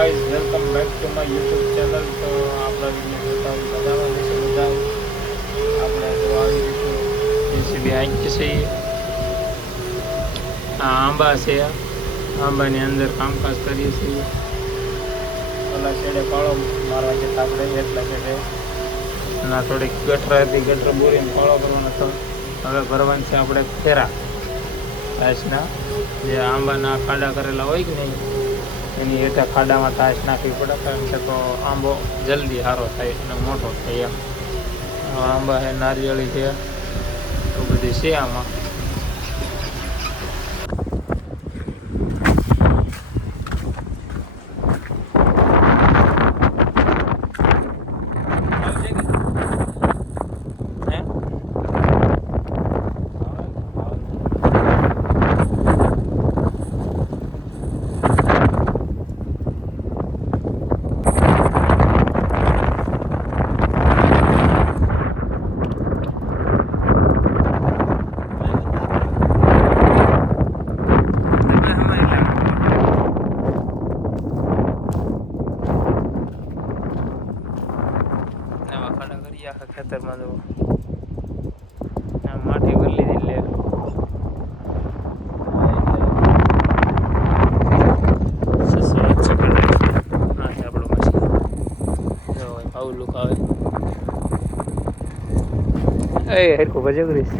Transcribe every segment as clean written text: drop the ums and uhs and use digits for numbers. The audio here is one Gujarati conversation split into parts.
Guys, welcome back to my YouTube channel. તો આપણા વિડીયો જોતા હોય બધામાં દેશે બધા આપણે તો આવી રીતે જેસીબી આંકી છે. આ આંબા છે, આંબાની અંદર કામકાજ કરીએ છીએ. ઓલા છેડે પાળો મારવા જતા આપણે એટલા છેડે ના થોડીક ગટર હતી, ગટર બોરીને પાળો કરવાનો હતો. હવે ભરવાનું છે આપણે ફેરા તાશના, જે આંબાના ખાડા કરેલા હોય કે નહીં એની હેઠળ ખાડામાં તાશ નાખવી પડે, કારણ કે તો આંબો જલ્દી સારો થાય અને મોટો થાય એમ. આંબા છે, નારિયેળી છે, તો બધી છે આમાં. ખેતરમાં તો માટી ભરી લીધી આવું લુક આવે. એ હરખું ભજે કરીશ.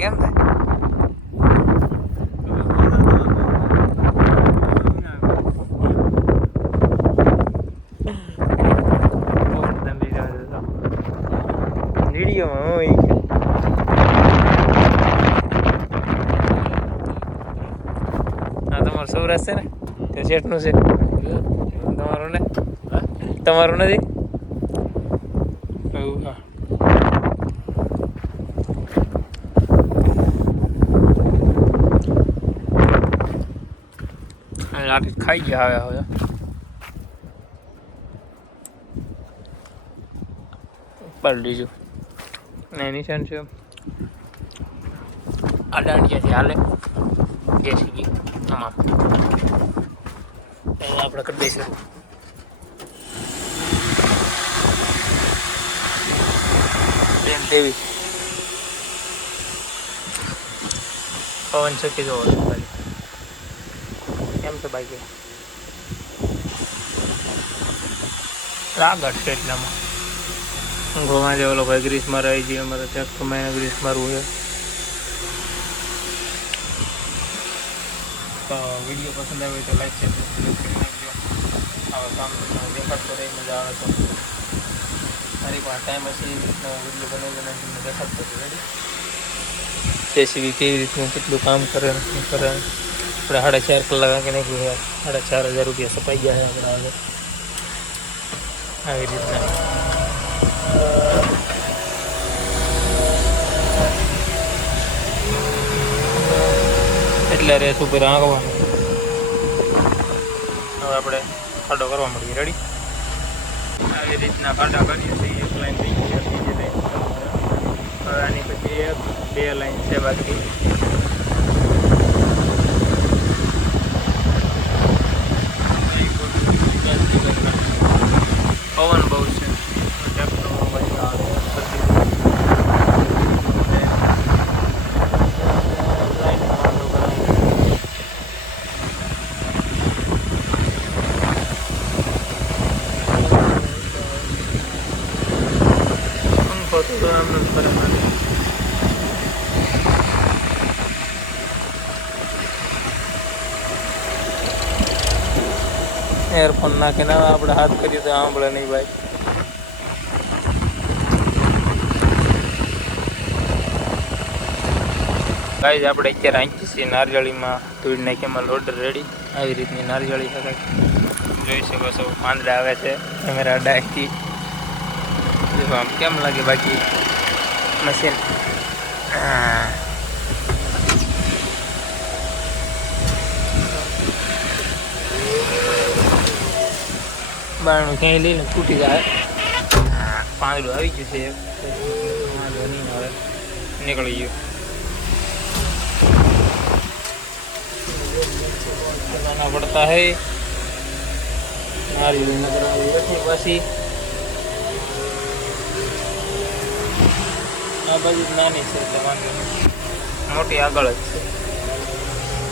કેમ થાય વિડીયોમાં હોય હા તમારું સૌરાષ્ટ્ર છે ને તે શેઠનું છે તમારું ને તમારું નથી હા લાટી ખાઈ ગયા હવે ઉપર લીધું ને નિશાન છે આ દાંડિયાથી હાલે જેસીબી આમાં આપણે કરી દઈશું. બેન દેવી પવન ચકી જવો ખાલી કેમ છે બાઈક આગળ છે એટલામાં ઊંઘોમાં જે ઓલો ભાઈ ગ્રીસ માં રહી જઈએ. અમારે ટ્રેક્ટર માં ગ્રીસ મારવું છે. તો વિડીયો પસંદ આવે તો લાઈક શેર સબસ્ક્રાઈબ કરી નાખજો. આવા કામ દેખાડતો રહે, મજા આવે તો મારી પાસે ટાઈમ હશે એ રીતના વિડીયો બનાવીને તમને દેખાડતો હતો. રેડી જેસીબી કેવી રીતનું કેટલું કામ કરે શું કરે. આપણે 4.5 કલાક કે નહીં 4,500 રૂપિયા સપાઈ ગયા છે આપણે હવે આવી રીતના. એટલે રેસ ઉપર આંકવાનું. હવે આપણે ખાડો કરવા મળીએ. રેડી આવી રીતના ખાડા કરીએ છીએ. એક લાઈન થઈ ગઈ, બીજી લાઈન. હવે આની પછી 2 લાઈન છે બાકી. પવન બહુ છે એરફોન નાખીને આપણે હાથ કરીએ તો સાંભળે નહીં ભાઈ. ગાઈઝ આપણે અત્યારે આંકી છીએ નારિયેળીમાં ધૂળ નાખીમાં લોડર રેડી. આવી રીતની નારિયેળી છે જોઈ શકો છો. પાંદડા આવે છે કેમેરા ડાયકથી આમ કેમ લાગે બાકી મશીન. બારણું ક્યાંય લઈને તૂટી જાય. પાંદડું આવી ગયું છે, નહીં હવે નીકળી ગયું. चलाना पड़ता है नारियल नगर रखनी पासी आ बाजू नानी છે એટલે વાંધો નહીં, મોટી આગળ જ છે.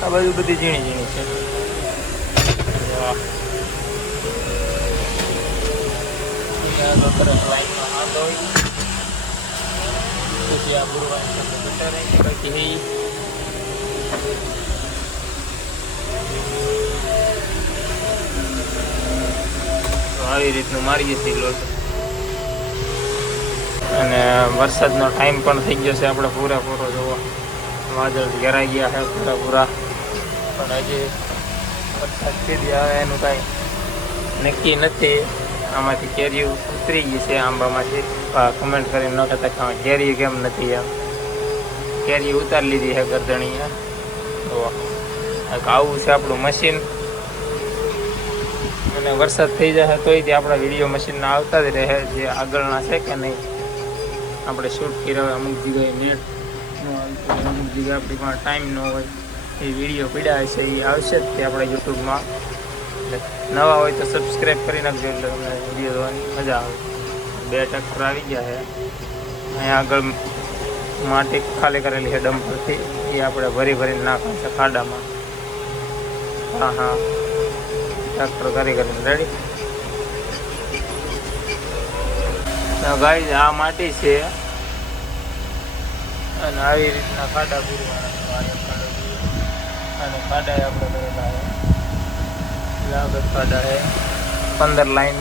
આ બાજુ બધી ઝીણી ઝીણી છે. લાઈનમાં હાથ હોય પછી આ બુરવાની સાથે બેઠા રહી છે. પછી આવી રીતનું મારીએ છીએ લોટ. અને વરસાદનો ટાઈમ પણ થઈ ગયો છે આપણે પૂરેપૂરો. જોવો વાદળ ઘેરાઈ ગયા છે પૂરા. પણ હજી વરસાદ કેદી આવે એનું કાંઈ નક્કી નથી. આમાંથી કેરીઓ ઉતરી ગઈ છે આંબામાંથી. કમેન્ટ કરીને ન કહેતા કેરી કેમ નથી. એમ કેરી ઉતારી લીધી છે ગરદણી. તો આવું છે આપણું મશીન. અને વરસાદ થઈ જશે તોય તે આપણા વિડીયો મશીનના આવતા જ રહે. જે આગળના છે કે નહીં આપણે શૂટ કર્યા હોય, અમુક જગ્યાએ નેટ ન આવતું હોય, અમુક જગ્યાએ આપણી પાસે ટાઈમ ન હોય, એ વિડીયો પડ્યા હશે એ આવશે જ તે આપણા યુટ્યુબમાં. એટલે નવા હોય તો સબસ્ક્રાઈબ કરી નાખજો એટલે તમને વિડીયો જોવાની મજા આવે. 2 ટ્રેક્ટર આવી ગયા છે. અહીંયા આગળ માટી ખાલી કરેલી છે ડમ્પરથી, એ આપણે ભરીને નાખવાનું છે ખાડામાં. હા ટ્રેક્ટર કરીને રેડી. ગાઈઝ આ માટી છે અને આવી રીતના ખાડા પૂરવાના. અને ખાડા આપણે કરેલા છે લાગત ખાડા છે 15 લાઈન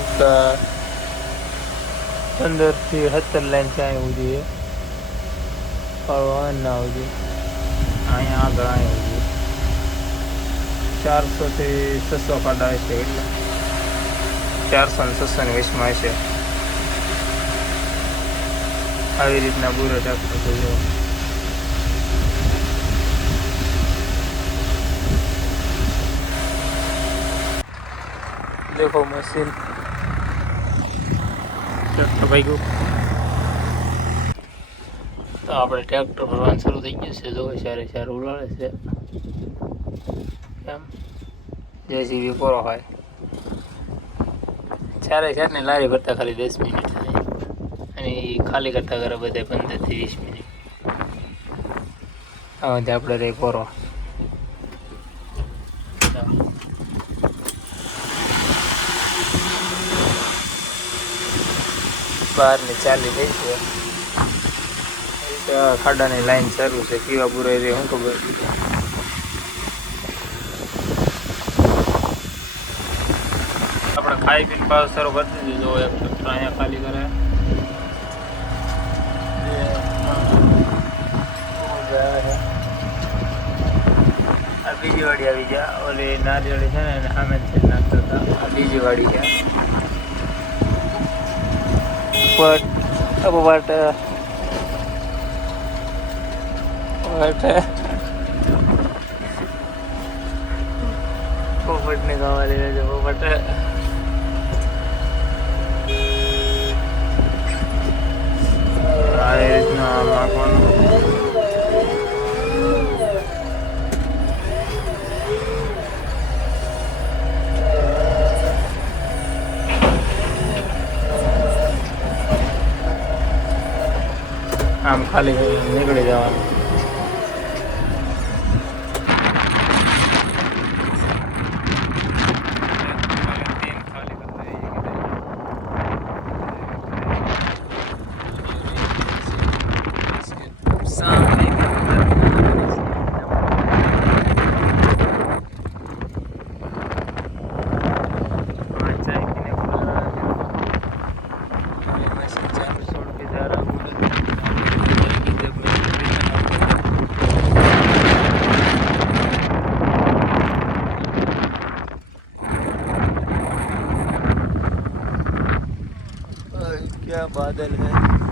15 થી 17 લાઈન ત્યાં આવવું જોઈએ. ના આવવું જોઈએ. અહીંયા આગળ આવવું જોઈએ. 400 થી 600 ખાડા હશે. એટલે 400 ને 620 હશે. આવી રીતના બુરો ટ્રેક્ટર છે. જો દેખો મશીન ટ્રેક્ટર ભાગ્યું. તો આપણે ટ્રેક્ટર ભરવાનું શરૂ થઈ ગયું છે. જો સારે ઉડાડે છે એમ જેસીબી પૂરો હોય. ચારે ને લારી ભરતા ખાલી 10 મિનિટ થાય અને એ ખાલી કરતા કરે બધા 15 થી 20 મિનિટ. આમાંથી આપણે રે પૂરો. બહારની ચાલી રહી છે. ખાડાની લાઈન શરૂ છે. પીવા પૂરાઈ રહી હું ખબર. આપણે ખાઈ પીને પાછું શરૂ કરી દીધું. જો એક ટ્રેક્ટર અહીંયા ખાલી કરે. આ બીજી વાડી આવી ગયા. ઓલી નારિયેળી છે ને એને સામે જ નાખતા હતા. આ બીજી વાડી છે. પોપટ ને ખાવા લઈ લેજો. પોપટ આ રીતના નાખવાનું. આમ ખાલી નીકળી જવાનું. क्या बादल है.